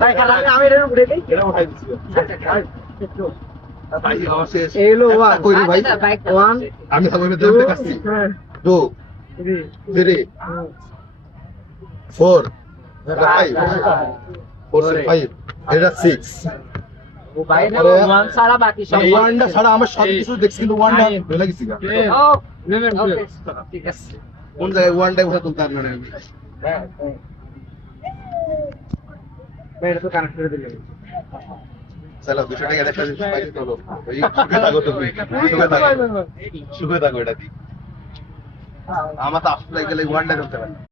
তাই খেলা আমি এটা উঠে দিই, এটা উঠাই দিছি ভাই অবশেষ এলো ওয়ান কইরি ভাই ওয়ান আমি সবাই দেখতে পাচ্ছি 2 3 4 5 5 এটা 6 ও ভাই না আরে, ওয়ান ছাড়া বাকি সব ওয়ানটা ছাড়া আমার সব কিছু দেখছি কিন্তু ওয়ানটা ভুলে গেছি গা ও ওকে ঠিক আছে কোন জায়গায় ওয়ানটা উঠা তুলতে পারলাম না আমি ভাই এটা তো কানেক্ট করে দিলে চলো 200 টাকা একটা পাইছি চলো ওই সুখে থাকো তুমি সুখে থাকো এটা কি আমার তো আসলে গেলে ওয়ানটা করতে পারি